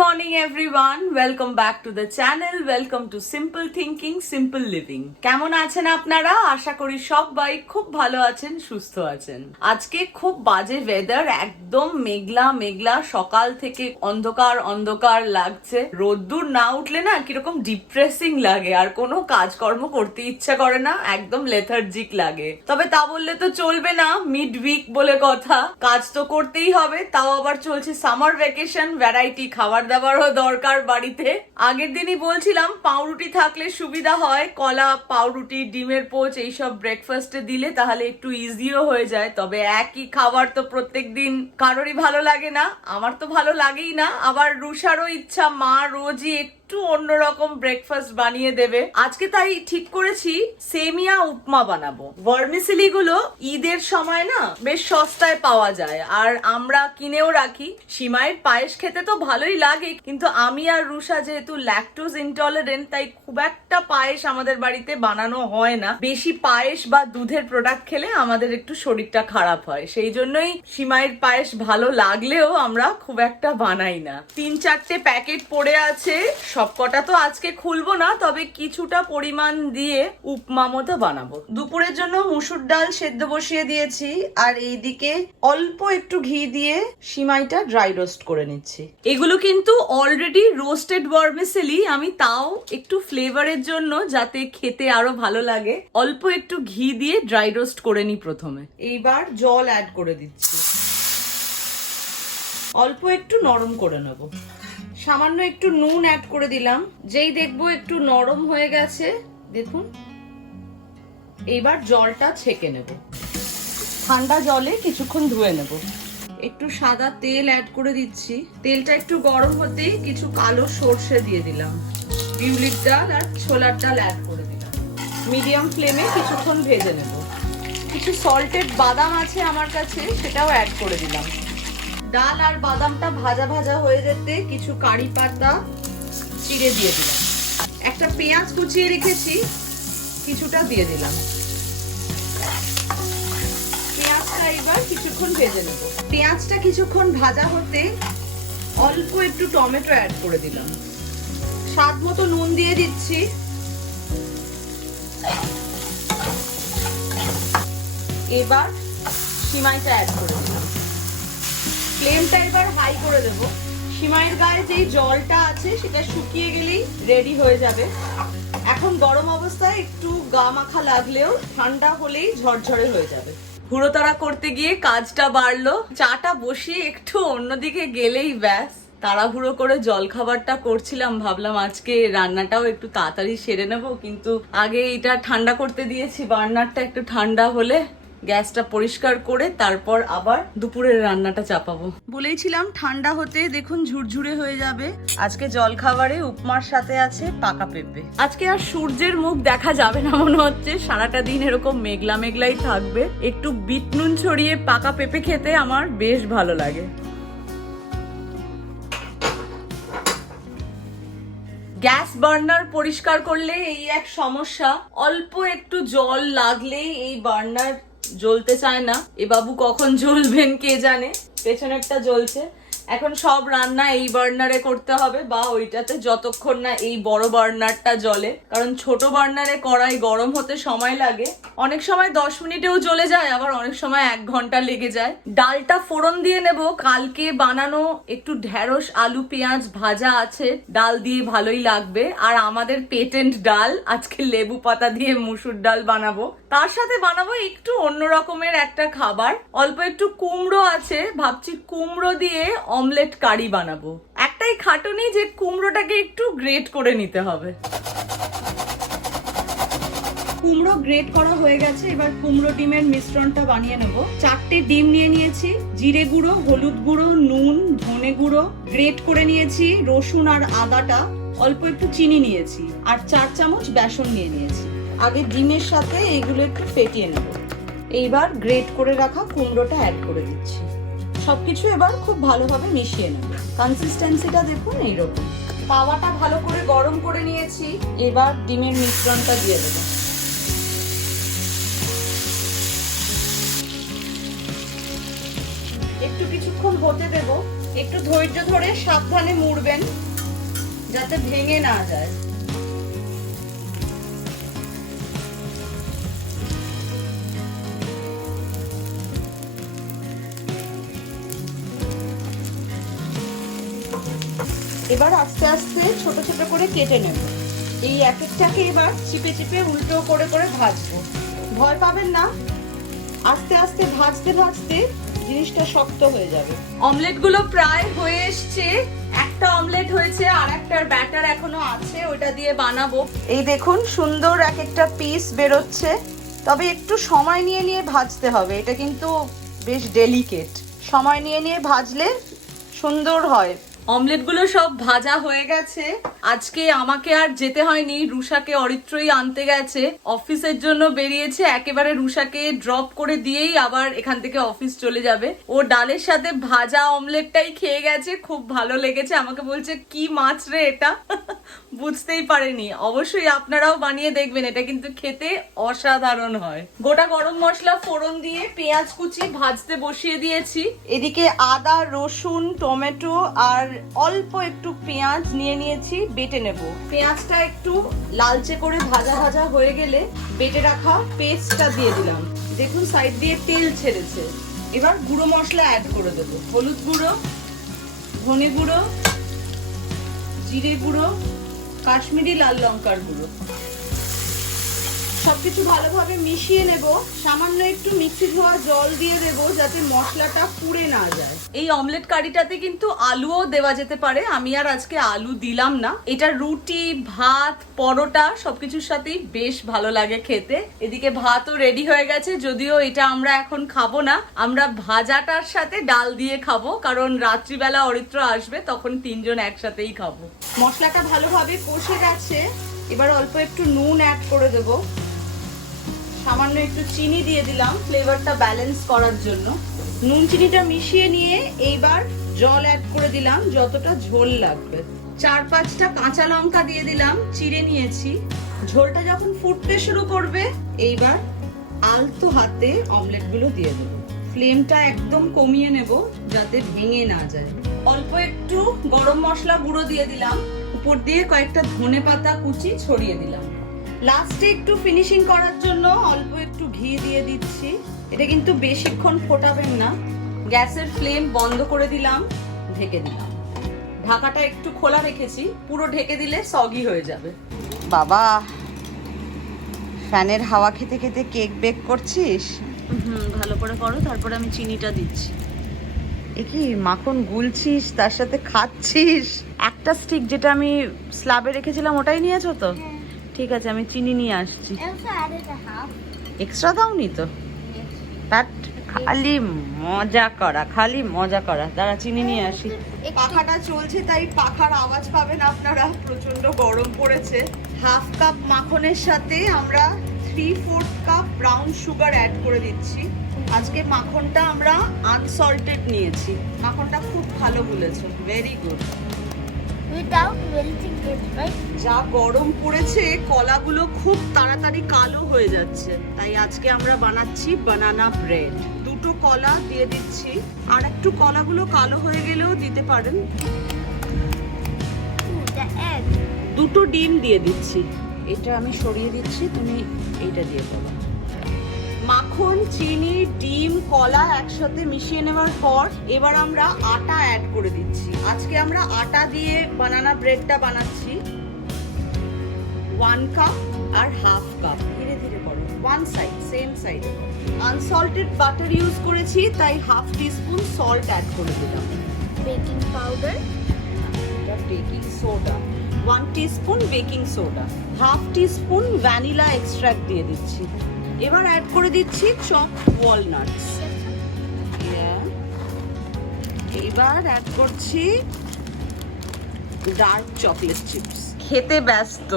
morning, everyone. Welcome back to the channel. Welcome to simple thinking, simple living. কেমন আছেন আপনারা? আশা করি সবাই খুব ভালো আছেন, সুস্থ আছেন। আজকে খুব বাজে ওয়েদার একদম মেঘলা মেঘলা। সকাল থেকে অন্ধকার অন্ধকার লাগছে। রোদ্দুর না উঠলে না কীরকম ডিপ্রেসিং লাগে। আর কোনো কাজকর্ম করতে ইচ্ছা করে না, একদম লেথার্জিক লাগে। তবে তা বললে তো চলবে না মিড উইক বলে কথা। কাজ তো করতেই হবে, তাও আবার চলছে সামার ভ্যাকেশন ভ্যারাইটি খাবার দাবারও দরকার বাড়িতে। আগের দিনই বলছিলাম, পাউরুটি থাকলে সুবিধা হয়, কলা, পাউরুটি, ডিমের পোচ, এইসব ব্রেকফাস্টে দিলে তাহলে একটু ইজিও হয়ে যায়। তবে একই খাবার তো প্রত্যেক দিন কারোরই ভালো লাগে না, আমার তো ভালো লাগেই না। আবার রুষারও ইচ্ছা, মা রোজই একটু অন্যরকম ব্রেকফাস্ট বানিয়ে দেবে। আজকে তাই ঠিক করেছি, সেমিয়া উপমা বানাবো। ভার্মিসিলি গুলো ঈদের সময় না বেশ সস্তায় পাওয়া যায়। আর আমরা কিনেও রাখি। সিমাইয়ের পায়েস খেতে তো ভালোই লাগে, কিন্তু আমি আর রুষা যেহেতু ল্যাকটোজ ইনটলারেন্ট তাই খুব একটা পায়েস আমাদের বাড়িতে বানানো হয় না। বেশি পায়েস বা দুধের প্রোডাক্ট খেলে আমাদের একটু শরীরটা খারাপ হয়। সেই জন্যই সিমাইয়ের পায়েস ভালো লাগলেও আমরা খুব একটা বানাই না। তিন চারটে প্যাকেট পড়ে আছে। সবকটা তো আজকে খুলবো না, তবে কিছুটা পরিমাণ দিয়ে উপমা মতো বানাবো। দুপুরের জন্য মুসুর ডাল সেদ্ধ বসিয়ে দিয়েছি, আর এইদিকে অল্প একটু ঘি দিয়ে সিমাইটা ড্রাই রোস্ট করে নিচ্ছি। এগুলো কিন্তু অলরেডি রোস্টেড ভার্মিসেলি আমি তাও একটু ফ্লেভারের জন্য যাতে খেতে আরও ভালো লাগে। অল্প একটু ঘি দিয়ে ড্রাই রোস্ট করে নি প্রথমে। এইবার জল অ্যাড করে দিচ্ছি। অল্প একটু নরম করে নেব। সামান্য একটু নুন অ্যাড করে দিলাম। যেই দেখব একটু নরম হয়ে গেছে, দেখুন। এইবার জলটা ছেঁকে নেব। ঠান্ডা জলে কিছুক্ষণ ধুয়ে নেব। একটু সাদা তেল অ্যাড করে দিচ্ছি। তেলটা একটু গরম হতেই কিছু কালো সর্ষে দিয়ে দিলাম। বিউলির ডাল আর ছোলার ডাল অ্যাড করে দিলাম। মিডিয়াম ফ্লেমে কিছুক্ষণ ভেজে নেব। কিছু সল্টেড বাদাম আছে আমার কাছে, সেটাও অ্যাড করে দিলাম। ডাল আর বাদামটা ভাজা ভাজা হয়ে যেতে কিছু কারি পাতা চিড়ে দিয়ে দিলাম। একটা পেঁয়াজ কুচিয়ে রেখেছি, কিছুটা দিয়ে দিলাম। পেঁয়াজটা এবার কিছুক্ষণ ভেজে নেব। পেঁয়াজটা কিছুক্ষণ ভাজা হতে অল্প একটু টমেটো অ্যাড করে দিলাম। স্বাদ মতো নুন দিয়ে দিচ্ছি। এবার সিমাইটা অ্যাড করে দিলাম। ফ্লেমটা এবার হাই করে দেব। সিমাইয়ের গায়ে যেই জলটা আছে, সেটা শুকিয়ে গেলেই রেডি হয়ে যাবে। এখন গরম অবস্থায় একটু গা মাখা লাগলেও ঠান্ডা হলেই ঝরঝরে হয়ে যাবে। হুড়োতাড়া করতে গিয়ে কাজটা বাড়লো। চাটা বসিয়ে একটু অন্যদিকে গেলেই ব্যাস। তাড়াহুড়ো করে জল খাবারটা করছিলাম, ভাবলাম আজকে রান্নাটাও একটু তাড়াতাড়ি সেরে নেব। কিন্তু আগে এটা ঠান্ডা করতে দিয়েছি, বার্নারটা একটু ঠান্ডা হলে গ্যাসটা পরিষ্কার করে তারপর আবার দুপুরের রান্নাটা চাপাবো। বলেইছিলাম ঠান্ডা হতে দেখুন ঝুরঝুরে হয়ে যাবে। আজকে জল খাবারে উপমার সাথে আছে পাকা পেঁপে। আজকে আর সূর্যের মুখ দেখা যাবে না মনে হচ্ছে সারাটা দিন এরকম মেঘলা মেঘলাই থাকবে। একটু বিট নুন ছড়িয়ে পাকা পেঁপে খেতে আমার বেশ ভালো লাগে। গ্যাস বার্নার পরিষ্কার করলে এই এক সমস্যা অল্প একটু জল লাগলেই এই বার্নার জ্বলতে চায় না। এ বাবু কখন জ্বলবেন কে জানে? পেছনেরটা জ্বলছে। এখন সব রান্না এই বার্নারে করতে হবে, বা ওইটাতে যতক্ষণ না এই বড় বার্নারটা জ্বলে। কারণ ছোট বার্নারে কড়াই গরম হতে সময় লাগে। অনেক সময় দশ মিনিটেও জ্বলে যায়, আবার অনেক সময় এক ঘণ্টা লেগে যায়। ডালটা ফোড়ন দিয়ে নেব। কালকে বানানো একটু ঢেঁড়স আলু, পেঁয়াজ ভাজা আছে। ডাল দিয়ে ভালোই লাগবে। আর আমাদের পেটেন্ট ডাল, আজকে লেবু পাতা দিয়ে মুসুর ডাল বানাবো। তার সাথে বানাবো একটু অন্য রকমের একটা খাবার। অল্প একটু কুমড়ো আছে, ভাবছি কুমড়ো দিয়ে অমলেট কারি বানাবো। একটাই খাটুনি যে কুমড়োটাকে একটু গ্রেট করে নিতে হবে। কুমড়ো গ্রেট করা হয়ে গেছে, এবার কুমড়ো ডিমের মিশ্রণটা বানিয়ে নেব। চারটে ডিম নিয়ে নিয়েছি, জিরে গুঁড়ো, হলুদ গুঁড়ো, নুন, ধনে গুঁড়ো গ্রেট করে নিয়েছি, রসুন আর আদাটা, অল্প একটু চিনি নিয়েছি, আর চার চামচ বেসন নিয়ে নিয়েছি। আগে ডিমের সাথে এইগুলো একটু ফেটিয়ে নেব। এইবার গ্রেট করে রাখা কুমড়োটা অ্যাড করে দিচ্ছি। সবকিছু এবার খুব ভালোভাবে মিশিয়ে নেব। কনসিস্টেন্সিটা দেখুন এইরকম। তাওয়াটা ভালো করে গরম করে নিয়েছি, এবার ডিমের মিশ্রণটা দিয়ে দেবো। একটু কিছুক্ষণ হতে দেব। একটু ধৈর্য ধরে সাবধানে মুড়বেন, যাতে ভেঙে না যায়। আস্তে আস্তে ছোট ছোট করে কেটে নেব। এই এক একটাকে এবার চিপে চিপে উল্টো করে করে ভাজবো। ভয় পাবেন না আস্তে আস্তে ভাজতে ভাজতে জিনিসটা শক্ত হয়ে যাবে। অমলেটগুলো প্রায় হয়ে এসছে। একটা অমলেট হয়েছে আর একটার ব্যাটার এখনও আছে ওটা দিয়ে বানাবো। এই দেখুন সুন্দর এক একটা পিস বেরোচ্ছে। তবে একটু সময় নিয়ে নিয়ে ভাজতে হবে এটা কিন্তু বেশ ডেলিকেট সময় নিয়ে নিয়ে ভাজলে সুন্দর হয়। অমলেটগুলো সব ভাজা হয়ে গেছে। আজকে আমাকে আর যেতে হয়নি রুষাকে অরিত্রই আনতে গেছে। অফিসের জন্য বেরিয়েছে, একেবারে রুষাকে ড্রপ করে দিয়েই আবার এখান থেকে অফিস চলে যাবে। ও ডালের সাথে ভাজা অমলেটটাই খেয়ে গেছে, খুব ভালো লেগেছে। আমাকে বলছে, কি মাছ রে এটা? বুঝতেই পারেনি। অবশ্যই আপনারাও বানিয়ে দেখবেন, এটা কিন্তু খেতে অসাধারণ হয়। গোটা গরম মশলা ফোড়ন দিয়ে পেঁয়াজ কুচি ভাজতে বসিয়ে দিয়েছি। এদিকে আদা, রসুন, টমেটো আর অল্প একটু পেঁয়াজ নিয়ে নিয়েছি, বেটে নেব। পেঁয়াজটা একটু লালচে করে ভাজা ভাজা হয়ে গেলে বেটে রাখা পেস্টটা দিয়ে দিলাম। দেখুন, সাইড দিয়ে তেল ছেড়েছে। এবার গুঁড়ো মশলা অ্যাড করে দেবো। হলুদ গুঁড়ো, ধনে গুঁড়ো, জিরে গুঁড়ো, কাশ্মীরি লাল লঙ্কার গুঁড়ো। সবকিছু ভালোভাবে মিশিয়ে নেব। সামান্য একটু মিক্সি ধোয়া জল দিয়ে দেব যাতে মশলাটা পুড়ে না যায়। এই অমলেট কারিটাতে কিন্তু আলুও দেওয়া যেতে পারে। আমি আর আজকে আলু দিলাম না। এটা রুটি ভাত পরোটা সবকিছুর সাথেই বেশ ভালো লাগে খেতে। এদিকে ভাতও রেডি হয়ে গেছে যদিও এটা আমরা এখন খাব না। আমরা ভাজাটার সাথে ডাল দিয়ে খাব কারণ রাত্রিবেলা অরিত্র আসবে তখন তিনজন একসাথেই খাব। মশলাটা ভালোভাবে কষে গেছে। এবার অল্প একটু নুন অ্যাড করে দেবো। সামান্য একটু চিনি দিয়ে দিলাম ফ্লেভারটা ব্যালেন্স করার জন্য। নুন চিনিটা মিশিয়ে নিয়ে এইবার জল অ্যাড করে দিলাম, যতটা ঝোল লাগবে। চার পাঁচটা কাঁচা লঙ্কা দিয়ে দিলাম, চিড়ে নিয়েছি। ঝোলটা যখন ফুটতে শুরু করবে, এইবার আলতো হাতে অমলেটগুলো দিয়ে দেবো। ফ্লেমটা একদম কমিয়ে নেব, যাতে ভেঙে না যায়। অল্প একটু গরম মশলা গুঁড়ো দিয়ে দিলাম। উপর দিয়ে কয়েকটা ধনে পাতা কুচি ছড়িয়ে দিলাম। লাস্টে একটু ফিনিশিং করার জন্য অল্প একটু ঘি দিয়ে দিচ্ছি। এটা কিন্তু বেশিক্ষণ ফোটাবেন না। গ্যাসের ফ্লেম বন্ধ করে দিলাম ঢেকে দিলাম। ঢাকাটা একটু খোলা রেখেছি পুরো ঢেকে দিলে সগি হয়ে যাবে। বাবা ফ্যানের হাওয়া খেতে খেতে কেক বেক করছিস? হুম ভালো করে করো তারপরে আমি চিনিটা দিচ্ছি। এ কি মাখন গুলছিস তার সাথে খাচ্ছিস? একটা স্টিক যেটা আমি স্ল্যাবে রেখেছিলাম ওটাই নিয়েছো তো? ঠিক আছে আমি চিনি নিয়ে আসছি। এক্সট্রা দাওনি তো? বাট খালি মজা করা খালি মজা করা। দাঁড়া চিনি নিয়ে আসি। পাখাটা চলছে তাই পাখার আওয়াজ পাবেন আপনারা। প্রচণ্ড গরম পড়েছে। হাফ কাপ মাখনের সাথে আমরা three fourth cup brown sugar add করে দিচ্ছি। আজকে মাখনটা আমরা আনসল্টেড নিয়েছি। মাখনটা খুব ভালো বলেছ। Very good It, right? যা গরম পড়েছে কলাগুলো খুব তাড়াতাড়ি কালো হয়ে যাচ্ছে। তাই আজকে আমরা বানাচ্ছি বানানা ব্রেড দুটো কলা দিয়ে দিচ্ছি। আর একটু কলাগুলো কালো হয়ে গেলেও দিতে পারেন। Ooh, the egg. দুটো ডিম দিয়ে দিচ্ছি। এটা আমি সরিয়ে দিচ্ছি তুমি এইটা দিয়ে দেবো। মাখন চিনি ডিম কলা একসাথে মিশিয়ে নেওয়ার পর এবার আমরা আটা অ্যাড করে দিচ্ছি। আজকে আমরা আটা দিয়ে বানানা ব্রেডটা বানাচ্ছি। ওয়ান কাপ আর হাফ কাপ ধীরে ধীরে করো। One side same side unsalted butter use করেছি তাই হাফ টিস্পুন সল্ট অ্যাড করে দিলাম। Baking powder baking soda one teaspoon baking soda half teaspoon vanilla extract দিয়ে দিচ্ছি। এবার অ্যাড করে দিচ্ছি চপ ওয়ালনাটস এবার অ্যাড করছি ডার্ক চকলেট চিপস খেতে ব্যস্ত।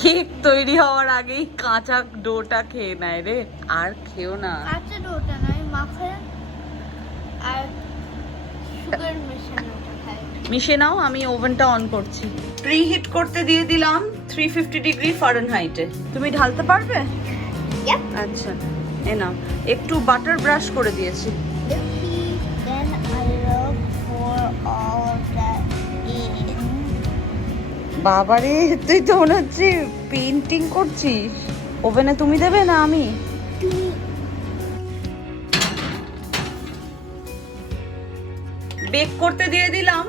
কেক তৈরি হওয়ার আগেই কাঁচা ডোটা খেয়ে নেয় রে। আর খেও না। কাঁচা ওটা নয় মাখন আর সুগার মেশানো মিশে নাও আমি ওভেনটা অন করছি। প্রি হিট করতে দিয়ে দিলাম থ্রি ফিফটি ডিগ্রি ফারেনহাইটে তুমি ঢালতে পারবে. আচ্ছা এ নাও। একটু বাটার ব্রাশ করে দিয়েছি। বাবারে তুই তো মনে হচ্ছে পেন্টিং করছিস। ওভেনে তুমি দেবে না আমি? বেক করতে দিয়ে দিলাম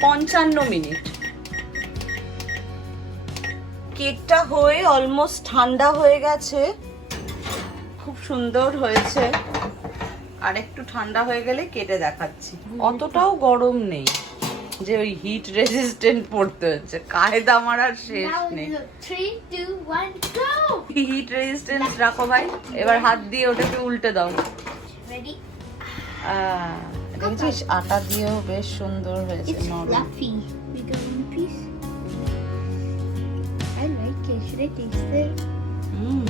পঞ্চান্ন মিনিট। কেকটা হয়ে অলমোস্ট ঠান্ডা হয়ে গেছে। খুব সুন্দর হয়েছে। আর একটু ঠান্ডা হয়ে গেলে কেটে দেখাচ্ছি। অতটাও গরম নেই যে ওই হিট রেজিস্ট্যান্ট পড়তে হচ্ছে। কায়দা আমার আর শেষ নেই! হিট রেজিস্ট্যান্স রাখো ভাই। এবার হাত দিয়ে ওটাকে উল্টে দাও। দেখেছিস? আটা দিয়েও বেশ সুন্দর হয়েছে নরম। I like it. Should I taste it? হুম।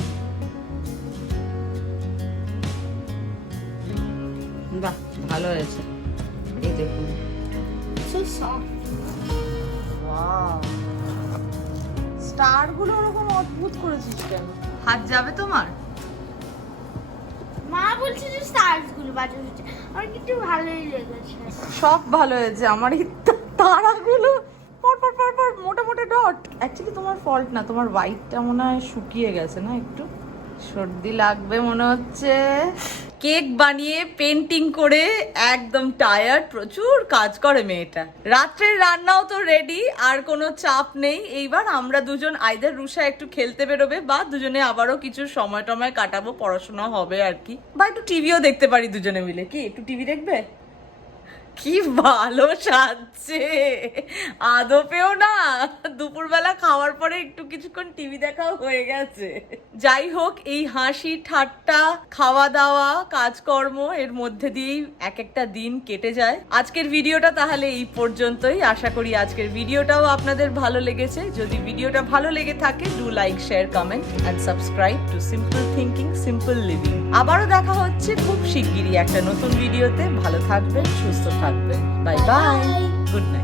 বাহ ভালো হয়েছে এই দেখুন So soft. স্টারগুলো ওরকম অদ্ভুত করেছিস কেন হাত যাবে তোমার মা বলছে যে স্টার্সগুলো বাজে হচ্ছে আমার কিন্তু ভালোই লেগেছে সব ভালো হয়েছে আমার তারাগুলো মোটা ডট অ্যাকচুয়ালি তোমার ফল্ট না, তোমার হোয়াইটটা মনে হয় শুকিয়ে গেছে না একটু? সর্দি লাগবে মনে হচ্ছে। কেক বানিয়ে পেন্টিং করে একদম টায়ার্ড প্রচুর কাজ করে মেয়েটা। রাত্রের রান্নাও তো রেডি আর কোনো চাপ নেই। এইবার আমরা দুজন, আইদার রুষা একটু খেলতে বেরোবে, বা দুজনে আবারও কিছু সময় টময় কাটাবো, পড়াশোনা হবে আর কি। বা একটু টিভিও দেখতে পারি দুজনে মিলে। কি, একটু টিভি দেখবে? কি ভালো সাজছে। আদপেও না, দুপুরবেলা খাওয়ার পরে একটু কিছুক্ষণ টিভি দেখাও হয়ে গেছে। যাই হোক, এই হাসি, ঠাট্টা খাওয়া দাওয়া কাজকর্ম, এর মধ্যে দিয়েই এক একটা দিন কেটে যায়। আজকের ভিডিওটা তাহলে এই পর্যন্তই। আশা করি আজকের ভিডিওটাও আপনাদের ভালো লেগেছে। যদি ভিডিওটা ভালো লেগে থাকে do like share comment and subscribe to simple thinking simple living আবারও দেখা হচ্ছে খুব শিগগিরই একটা নতুন ভিডিওতে। ভালো থাকবেন, সুস্থ থাকবেন। บายบาย good night